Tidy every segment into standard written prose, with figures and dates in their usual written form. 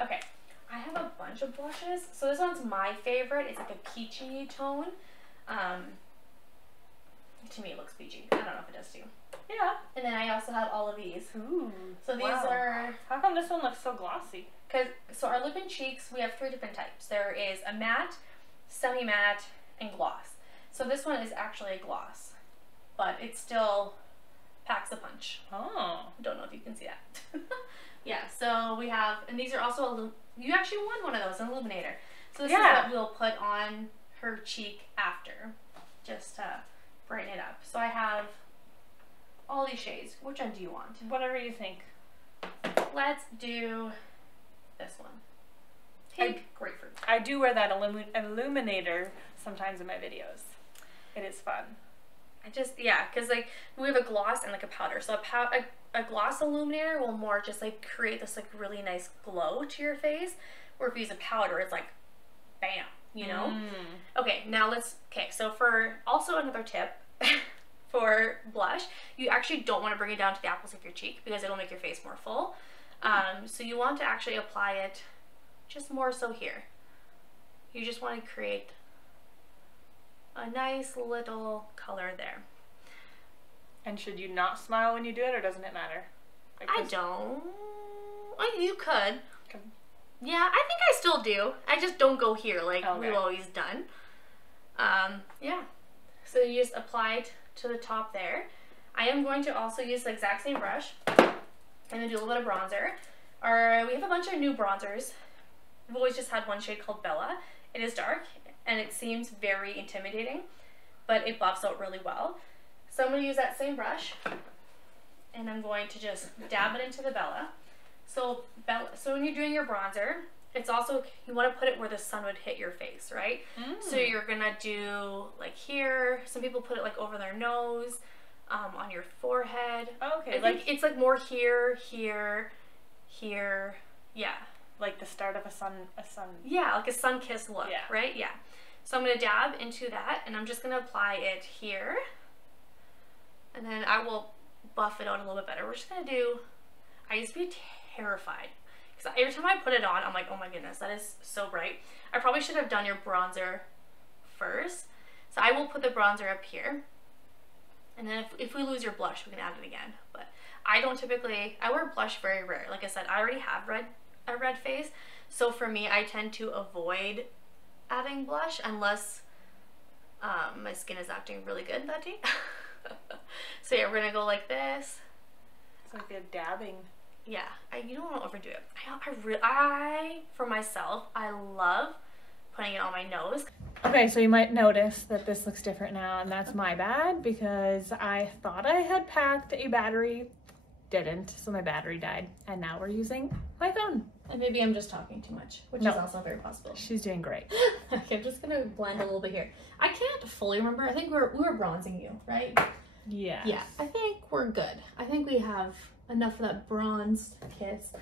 Okay, I have a bunch of blushes. So this one's my favorite. It's like a peachy tone. To me it looks peachy. I don't know if it does too. Yeah. And then I also have all of these. Ooh. So these are... How come this one looks so glossy? So our lip and cheeks, we have 3 different types. There is a matte, semi-matte, and gloss. So this one is actually a gloss, but it still packs a punch. Oh. Don't know if you can see that. Yeah, so we have, and these are also, you actually won one of those, an illuminator. So this is what we'll put on her cheek after, just to brighten it up. So I have all these shades. Which one do you want? Whatever you think. Let's do this one. Pink grapefruit. I do wear that illuminator sometimes in my videos. It is fun. Yeah, because like we have a gloss and like a powder. So a gloss illuminator will more just like create this like really nice glow to your face. Or if you use a powder, it's like bam, you know? Okay, now so for also another tip for blush, you actually don't want to bring it down to the apples of your cheek because it'll make your face more full. So you want to actually apply it just more so here. You just want to create a nice little color there. And should you not smile when you do it, or doesn't it matter? Like I don't. You could. Okay. Yeah, I think I still do. I just don't go here like we've always done. Yeah. So you just apply it to the top there. I am going to also use the exact same brush and then do a little bit of bronzer. We have a bunch of new bronzers. We've always just had one shade called Bella. It is dark and it seems very intimidating, but it buffs out really well. So I'm going to use that same brush and I'm going to just dab it into the Bella. So when you're doing your bronzer, it's also, you want to put it where the sun would hit your face, right? So you're going to do like here. Some people put it like over their nose, on your forehead. Okay. I think it's like more here, here, yeah. Like the start of a sun. Yeah, like a sun-kissed look, right? Yeah. So I'm going to dab into that, and I'm just going to apply it here. And then I will buff it out a little bit better. We're just going to do, I used to be terrified. Because every time I put it on, I'm like, oh my goodness, that is so bright. I probably should have done your bronzer first. So I will put the bronzer up here. And then if we lose your blush, we can add it again. But I don't typically, I wear blush very rare. Like I said, I already have a red face. So for me, I tend to avoid adding blush unless my skin is acting really good that day. So yeah, we're gonna go like this. It's like a dabbing. Yeah, you don't want to overdo it. For myself, I love putting it on my nose. Okay, so you might notice that this looks different now, and that's my bad because I thought I had packed a battery, didn't, so my battery died, and now we're using my phone. And maybe I'm just talking too much, which is also very possible. She's doing great. Okay, I'm just gonna blend a little bit here. I can't fully remember. I think we were bronzing you, right? Yeah. Yeah, I think we're good. I think we have enough of that bronzed kiss.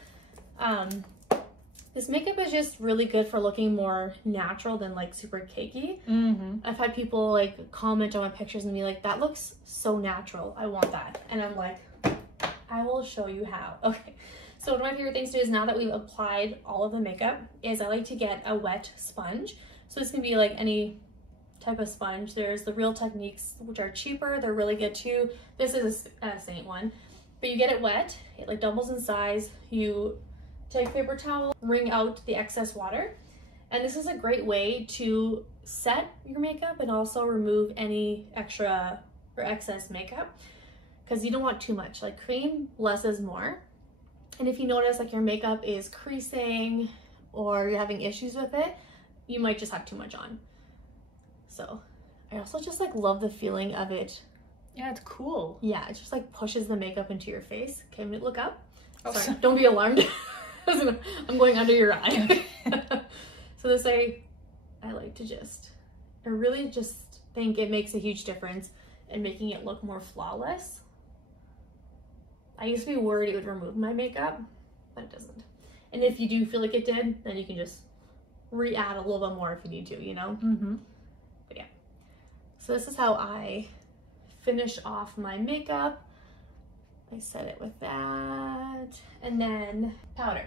This makeup is just really good for looking more natural than like super cakey. I've had people like comment on my pictures and be like, that looks so natural. I want that. And I'm like, I will show you how. Okay. So one of my favorite things to do is now that we've applied all of the makeup is I like to get a wet sponge. So this can be like any type of sponge. There's the Real Techniques, which are cheaper. They're really good too. This is a SEINT one. But you get it wet, it like doubles in size. You take a paper towel, wring out the excess water. And this is a great way to set your makeup and also remove any extra or excess makeup because you don't want too much. Like cream, less is more. And if you notice like your makeup is creasing or you're having issues with it, you might just have too much on. So I also just like love the feeling of it. Yeah, it's cool. Yeah, it just like pushes the makeup into your face. Okay, look up. Oh, sorry, don't be alarmed. I'm going under your eye. So this I like to I really just think it makes a huge difference in making it look more flawless. I used to be worried it would remove my makeup, but it doesn't. And if you do feel like it did, then you can just re-add a little bit more if you need to, you know? But yeah. So this is how I finish off my makeup. I set it with that. And then powder.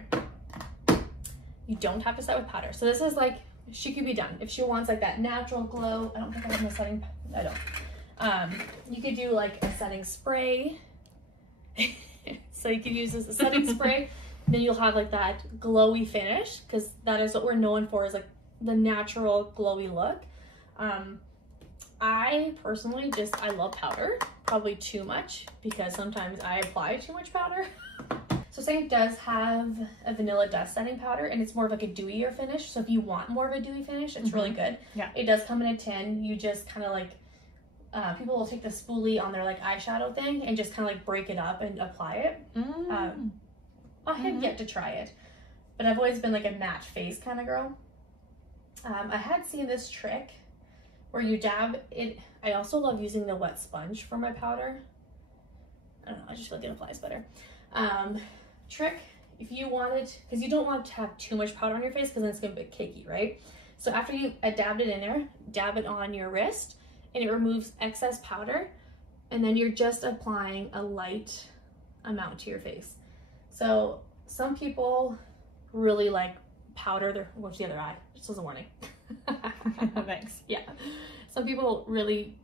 You don't have to set with powder. So this is like, she could be done. If she wants like that natural glow, I don't think I have no setting, I don't. You could do like a setting spray. So you could use this as a setting spray. Then you'll have like that glowy finish, because that is what we're known for, is like the natural glowy look. I personally I love powder, probably too much, because sometimes I apply too much powder. So SEINT does have a vanilla dust setting powder, and it's more of like a dewier finish. So if you want more of a dewy finish, it's really good. Yeah. It does come in a tin. You just kind of like, people will take the spoolie on their like eyeshadow thing and just kind of like break it up and apply it. I had yet to try it, but I've always been like a matte face kind of girl. I had seen this trick where you dab it. I also love using the wet sponge for my powder. I don't know, I just feel like it applies better. Trick, if you wanted, because you don't want to have too much powder on your face because then it's gonna be cakey, right? So after you dabbed it in there, dab it on your wrist, and it removes excess powder, and then you're just applying a light amount to your face. So some people really like powder their, what's the other eye? Just as a warning. Thanks. Yeah. Some people really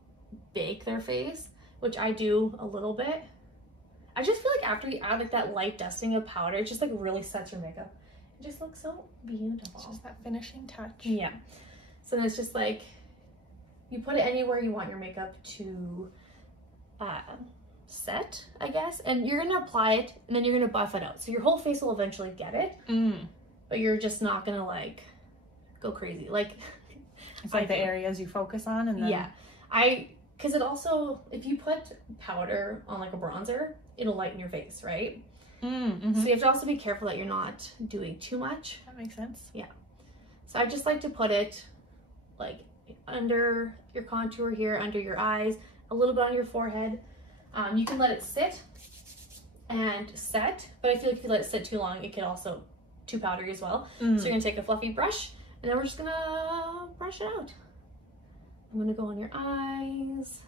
bake their face, which I do a little bit. I just feel like after you add like that light dusting of powder, it just like really sets your makeup. It just looks so beautiful. It's just that finishing touch. Yeah. So then it's just like, you put it anywhere you want your makeup to set, I guess. And you're gonna apply it, and then you're gonna buff it out. So your whole face will eventually get it, but you're just not gonna like go crazy. Like, it's like the areas you focus on, and then... Yeah. Because it also, if you put powder on like a bronzer, it'll lighten your face, right? So you have to also be careful that you're not doing too much. That makes sense. Yeah. So I just like to put it like under your contour here, under your eyes, a little bit on your forehead. You can let it sit and set, but I feel like if you let it sit too long, it can also too powdery as well. So you're gonna take a fluffy brush, and then we're just gonna brush it out. I'm gonna go on your eyes.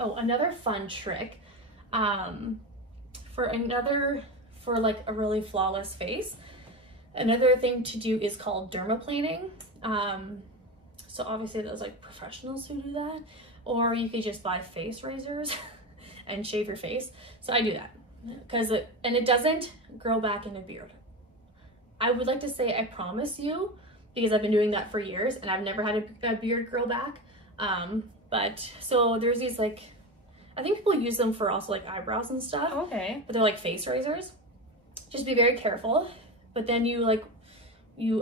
Oh, another fun trick, for like a really flawless face, another thing to do is called dermaplaning. So obviously there's like professionals who do that, or you could just buy face razors and shave your face. So I do that because it doesn't grow back in a beard. I would like to say I promise you, because I've been doing that for years and I've never had a beard grow back. But so there's these like, I think people use them for also like eyebrows and stuff. Okay. But they're like face razors. Just be very careful. But then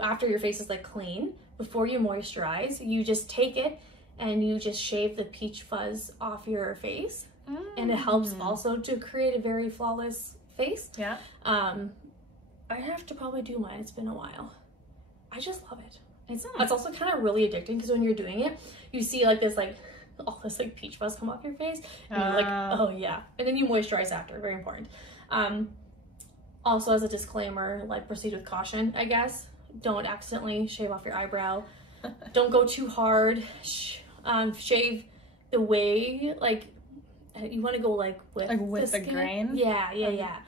after your face is like clean, before you moisturize, you just take it and you just shave the peach fuzz off your face. And it helps also to create a very flawless face. Yeah. I have to probably do mine. It's been a while. I just love it. It's also kind of really addicting, because when you're doing it, you see like this like all this like peach fuzz come off your face, and you're like, oh yeah. And then you moisturize after. Very important. Also, as a disclaimer, like, proceed with caution, I guess. Don't accidentally shave off your eyebrow. Don't go too hard. Shave the way, like, you want to go like with the grain. Yeah.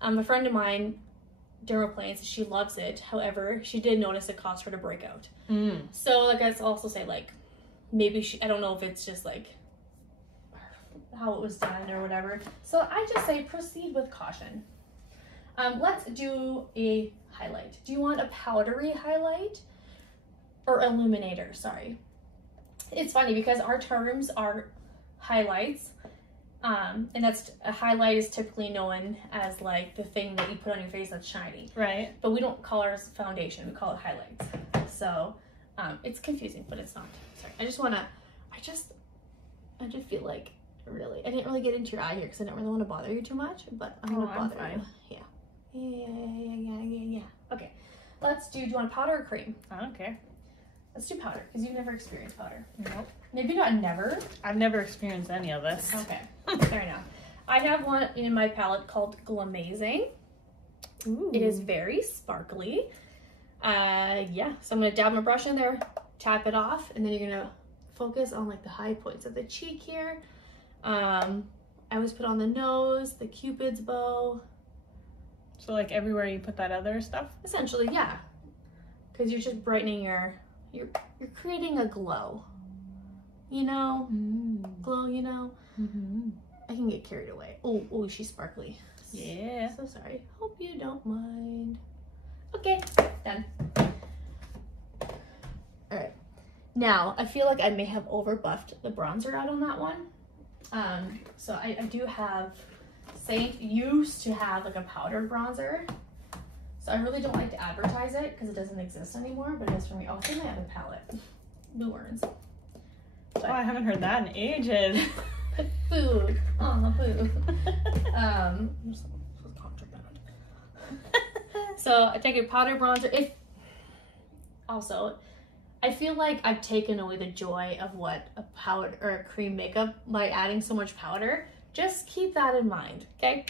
A friend of mine dermaplanes, she loves it. However, she did notice it caused her to break out. So like, I also say like, maybe I don't know if it's just like how it was done or whatever. So I just say proceed with caution. Let's do a highlight. Do you want a powdery highlight or illuminator? Sorry. It's funny because our terms are highlights. And a highlight is typically known as like the thing that you put on your face that's shiny. Right. But we don't call ours foundation, we call it highlights. So it's confusing, but it's not. Sorry. I just feel like I didn't really get into your eye here because I don't really want to bother you too much, but I'm gonna bother you. Yeah. Yeah. Okay. Do you want powder or cream? I don't care. Let's do powder, because you've never experienced powder. Nope. Maybe not never. I've never experienced any of this. Okay. Fair enough. I have one in my palette called Glamazing. Ooh. It is very sparkly. Yeah. So I'm going to dab my brush in there, tap it off, and then you're going to focus on like the high points of the cheek here. I always put on the nose, the Cupid's bow. So like everywhere you put that other stuff? Essentially, yeah. Because you're just brightening you're creating a glow. You know? Glow, you know? I can get carried away. Oh, she's sparkly. Yeah. So sorry. Hope you don't mind. Okay, done. Alright. Now, I feel like I may have over buffed the bronzer out on that one. So I do have, SEINT used to have like a powdered bronzer. So I really don't like to advertise it because it doesn't exist anymore, but it is for me. Oh, I think I have a palette. Blue Worms. Oh, I haven't heard that in ages. Food. Oh, food. So I take a powder bronzer. Also, I feel like I've taken away the joy of what a powder or a cream makeup by adding so much powder. Just keep that in mind, okay?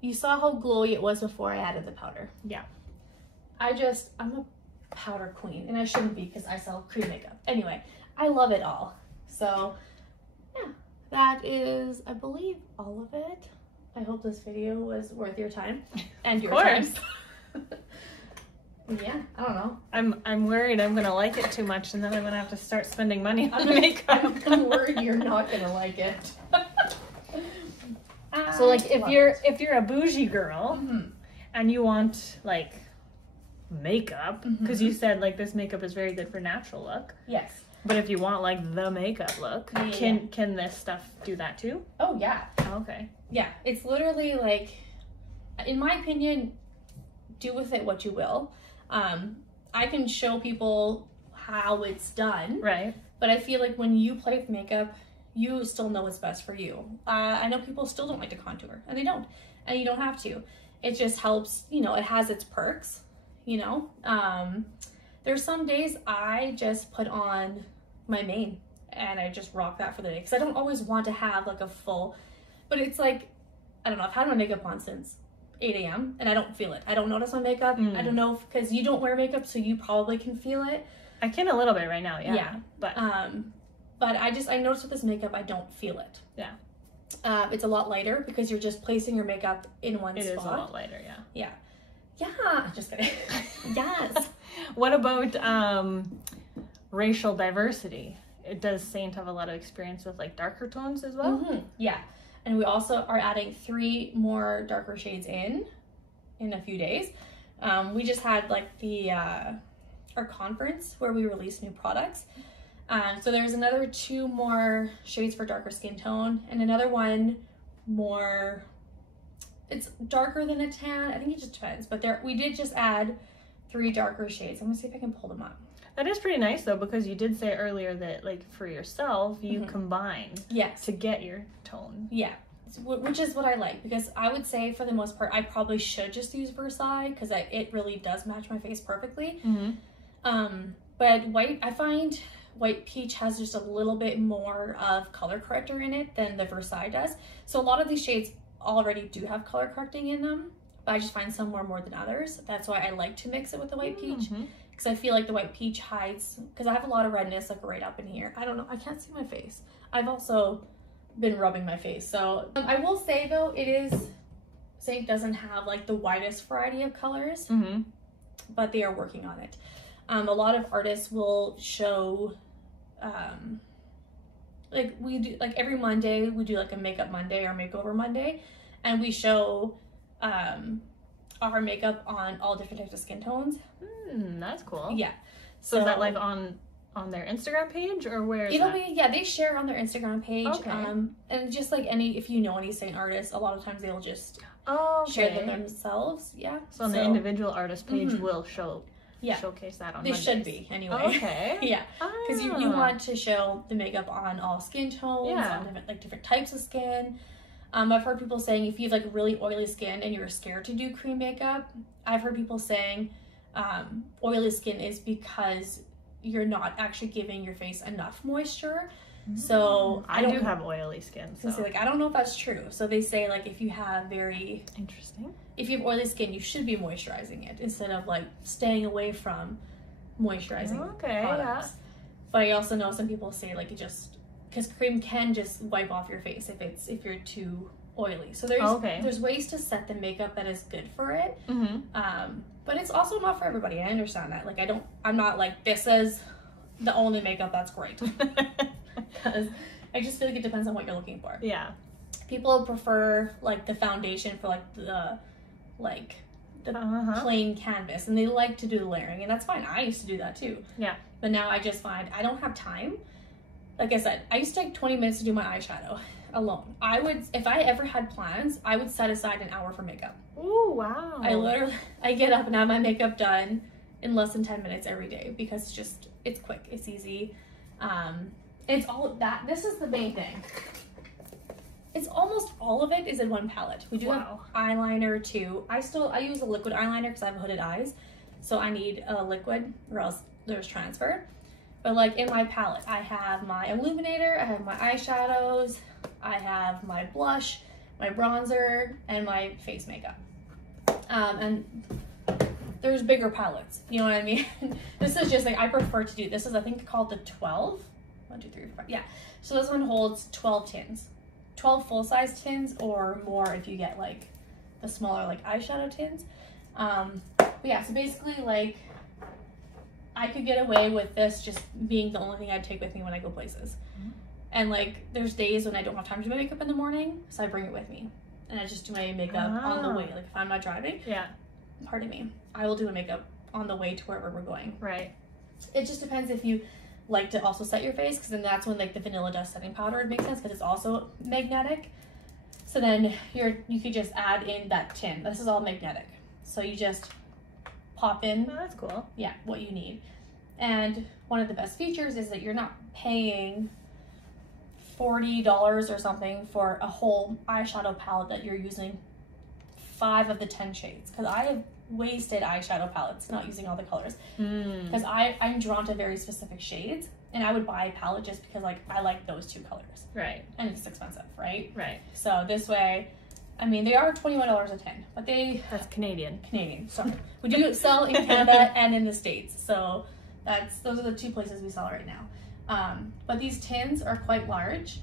You saw how glowy it was before I added the powder. Yeah. I'm a powder queen, and I shouldn't be because I sell cream makeup. Anyway, I love it all. So, yeah, that is, I believe, all of it. I hope this video was worth your time and your time. Yeah, I don't know. I'm worried I'm gonna like it too much, and then I'm gonna have to start spending money on makeup. I'm worried you're not gonna like it. So like if you're a bougie girl and you want like makeup, because you said like this makeup is very good for natural look. Yes. But if you want like the makeup look, can this stuff do that too? Oh yeah. Okay. Yeah, it's literally like, in my opinion, do with it what you will. I can show people how it's done. Right. But I feel like when you play with makeup, you still know what's best for you. I know people still don't like to contour, and they don't. And you don't have to. It just helps, you know, it has its perks, you know. There's some days I just put on my main, and I just rock that for the day. Because I don't always want to have like a full, but it's like, I don't know, I've had my makeup on since 8 a.m. and I don't feel it. I don't notice my makeup. I don't know, because you don't wear makeup, so you probably can feel it. I can a little bit right now, yeah. Yeah. But I noticed with this makeup, I don't feel it. Yeah. It's a lot lighter because you're just placing your makeup in one spot. It is a lot lighter, yeah. Yeah. Yeah. Just kidding. Yes. What about racial diversity? Does SEINT have a lot of experience with like darker tones as well? Yeah. And we also are adding 3 more darker shades in a few days. We just had like our conference where we released new products. So there's another 2 more shades for darker skin tone, and another one more, it's darker than a tan. I think it just depends, but we did just add 3 darker shades. I'm gonna see if I can pull them up. That is pretty nice though, because you did say earlier that like for yourself, you combine to get your tone. Yeah, which is what I like, because I would say for the most part, I probably should just use Versailles because it really does match my face perfectly. But white, I find White Peach has just a little bit more of color corrector in it than the Versailles does. So a lot of these shades already do have color correcting in them, but I just find some more than others. That's why I like to mix it with the White Peach, because I feel like the White Peach hides, because I have a lot of redness like right up in here. I don't know, I can't see my face. I've also been rubbing my face. So I will say though, SEINT doesn't have like the widest variety of colors, but they are working on it. A lot of artists will show, like we do, like every Monday we do like a makeup Monday or makeover Monday, and we show our makeup on all different types of skin tones. That's cool. Yeah. So is that like on their Instagram page, or where is it'll be, yeah, they share on their Instagram page. Okay. And just like if you know any SEINT artists, a lot of times they'll just share them themselves. Yeah. So on the individual artist page will showcase that on They Mondays. should be anyway. Okay. Yeah, because you want to show the makeup on all skin tones, on different types of skin. I've heard people saying if you have like really oily skin and you're scared to do cream makeup, I've heard people saying oily skin is because you're not actually giving your face enough moisture. So I do have oily skin, so like I don't know if that's true. So they say like if you have if you have oily skin, you should be moisturizing it instead of like staying away from moisturizing products. But I also know some people say like it just, because cream can just wipe off your face if you're too oily. So there's ways to set the makeup that is good for it. But it's also not for everybody. I understand that. Like I'm not like, this is the only makeup that's great. Because I just feel like it depends on what you're looking for. Yeah. People prefer like the foundation for like the plain canvas, and they like to do the layering, and that's fine. I used to do that too. Yeah. But now I just find I don't have time. Like I said, I used to take 20 minutes to do my eyeshadow alone. If I ever had plans, I would set aside an hour for makeup. Oh, wow. I get up and have my makeup done in less than 10 minutes every day, because it's quick, it's easy. It's all that. This is the main thing. It's almost all of it is in one palette. We do have eyeliner too. I use a liquid eyeliner because I have hooded eyes, so I need a liquid or else there's transfer. But like in my palette, I have my illuminator, I have my eyeshadows, I have my blush, my bronzer, and my face makeup. And there's bigger palettes, you know what I mean? This is just like, I prefer to do, this is I think called the 12. 1, 2, 3, 4, 5. Yeah. So this one holds 12 tins. 12 full-size tins, or more if you get like the smaller like eyeshadow tins. But yeah, so basically like I could get away with this just being the only thing I'd take with me when I go places. And like there's days when I don't have time to do my makeup in the morning, so I bring it with me and I just do my makeup on the way. Like if I'm not driving, pardon me, I will do a makeup on the way to wherever we're going. Right. It just depends if you like to also set your face, because then that's when like the vanilla dust setting powder would make sense, because it's also magnetic. So then you could just add in that tin. This is all magnetic, so you just pop in. Oh, that's cool. Yeah, what you need. And one of the best features is that you're not paying $40 or something for a whole eyeshadow palette that you're using 5 of the 10 shades, because I have wasted eyeshadow palettes not using all the colors, because I'm drawn to very specific shades, and I would buy a palette just because like I like those 2 colors, right? And it's expensive, right? So this way, I mean, they are $21 a tin, but that's Canadian, sorry. We do sell in Canada and in the States, so those are the 2 places we sell right now. But these tins are quite large,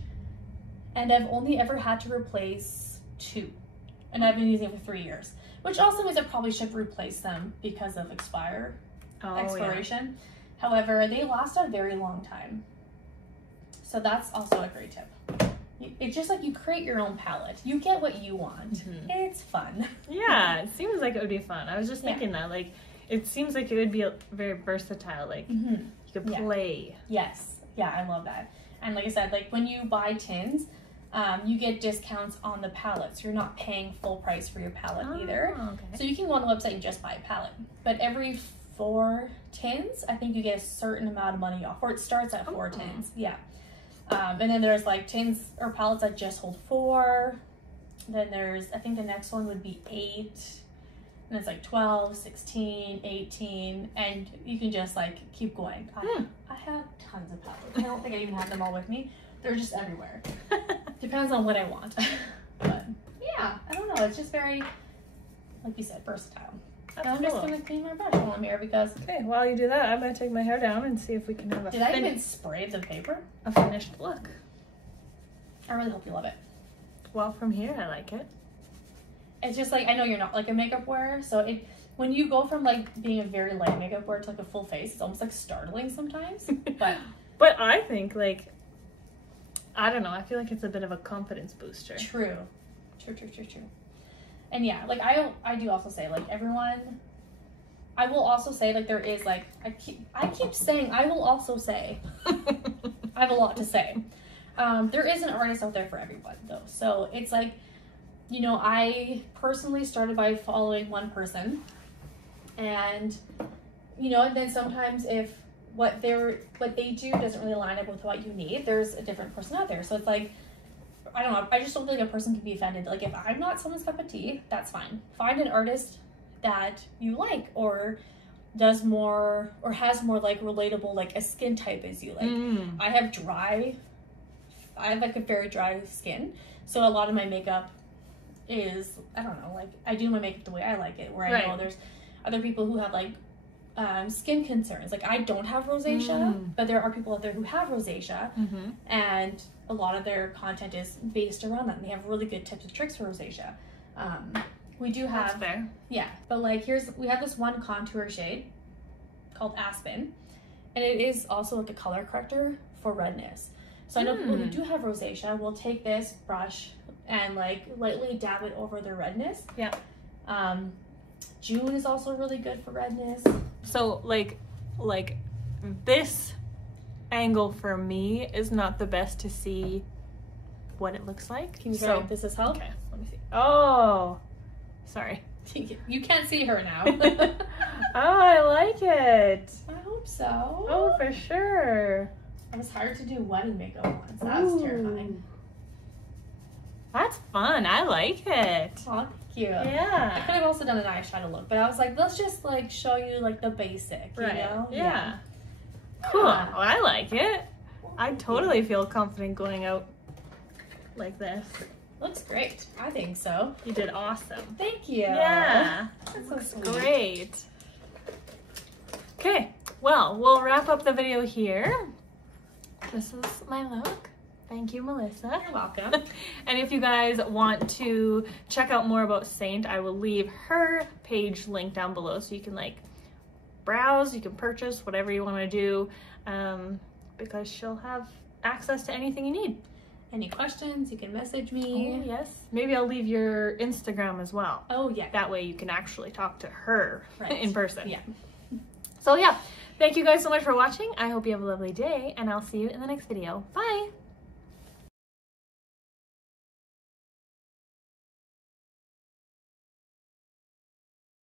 and I've only ever had to replace 2, and I've been using them for 3 years. Which also means I probably should replace them because of expiration. Yeah. However, they last a very long time. So that's also a great tip. It's just like you create your own palette. You get what you want. It's fun. Yeah, it seems like it would be fun. I was just thinking that, like, it seems like it would be very versatile. Like, you could play. Yes. Yeah, I love that. And like I said, like when you buy tins, you get discounts on the palette, so you're not paying full price for your palette either. Okay. So you can go on the website and just buy a palette, but every 4 tins, I think you get a certain amount of money off, or it starts at 4 tins. Yeah. And then there's like tins or palettes that just hold 4. Then there's, I think the next one would be 8, and it's like 12, 16, 18, and you can just like keep going. I have tons of palettes. I don't think I even have them all with me. They're just everywhere. Depends on what I want. But yeah, I don't know. It's just very, like you said, versatile. I'm just going to clean my brush while I'm here because... Okay, while you do that, I'm going to take my hair down and see if we can have Did I even spray the paper? A finished look. I really hope you love it. Well, from here, I like it. It's just like, I know you're not like a makeup wearer, so when you go from like being a very light makeup wearer to like a full face, it's almost like startling sometimes. But I think like, I don't know, I feel like it's a bit of a confidence booster. True. And yeah, like I do also say, like everyone, I will also say, like there is like, I keep saying, I will also say, I have a lot to say. There is an artist out there for everyone though. So it's like, you know, I personally started by following one person, and you know, and then sometimes if what they do doesn't really line up with what you need, there's a different person out there. So it's like, I don't know, I just don't think a person can be offended. Like if I'm not someone's cup of tea, that's fine. Find an artist that you like, or does more, or has more like relatable, like a skin type as you like. I have like a very dry skin, so a lot of my makeup is, I don't know, like I do my makeup the way I like it, where I know there's other people who have like skin concerns. Like I don't have rosacea, but there are people out there who have rosacea, and a lot of their content is based around that, and they have really good tips and tricks for rosacea. We do have, That's fair. Yeah, but like we have this one contour shade called Aspen, and it is also like a color corrector for redness. So I know people who do have rosacea will take this brush and like lightly dab it over their redness. Yeah. June is also really good for redness. So like this angle for me is not the best to see what it looks like. Can you try if this is help? Okay, let me see. Oh, sorry. You can't see her now. Oh, I like it. I hope so. Oh, for sure. It was hard to do wedding makeup once. That was terrifying. That's fun. I like it. Aw, thank you. Yeah. I could have also done an eyeshadow look, but I was like, let's just like show you like the basic, you know? Yeah. Cool. Yeah. Well, I like it. I totally feel confident going out like this. Looks great. I think so. You did awesome. Thank you. Yeah. That's Looks so sweet. great. Okay. Well, we'll wrap up the video here. This is my look. Thank you, Melissa. You're welcome. And if you guys want to check out more about SEINT, I will leave her page linked down below so you can like browse, you can purchase whatever you want to do, because she'll have access to anything you need. Any questions, you can message me. Oh, yes. Maybe I'll leave your Instagram as well. Oh, yeah. That way you can actually talk to her in person. Yeah. So yeah, thank you guys so much for watching. I hope you have a lovely day, and I'll see you in the next video. Bye!